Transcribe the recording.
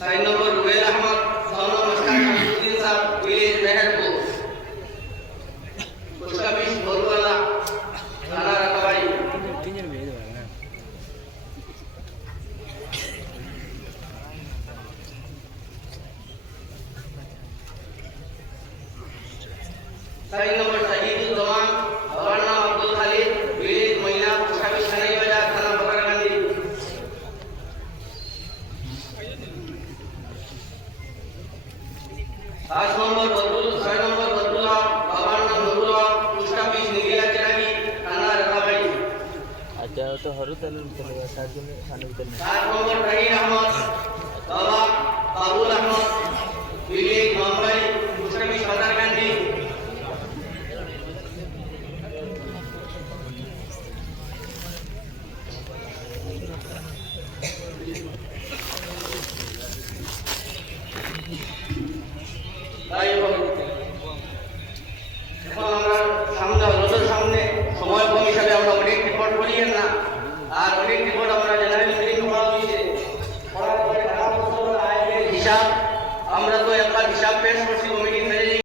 6 নম্বর রুবেল আহমদ, 6 নম্বর শামসুদ্দিন সাহেব, village Meherpur. Post office বরুয়ালা, থানা রাতাবাড়ি। 4 নম্বর শাহিদুল রহমান, বাবার নাম আব্দুল খালিদ, ভিলেজ মহিলা, পোস্ট অফিস সানাইবাজার, থানা বকরগান্ধী। 6 নম্বর বদরুল হক, বাবার নাম নুরুল হক, পোস্ট অফিস নিগিয়া চেরাগি, থানা রাতাবাড়ি। আচ্ছা তো হরু তাহলে চলে 7 ভিতরে 7 নম্বর রহিম আহমদ, বাবা Babul Ahmad, village Mumbai, post office বাজারকান্দি।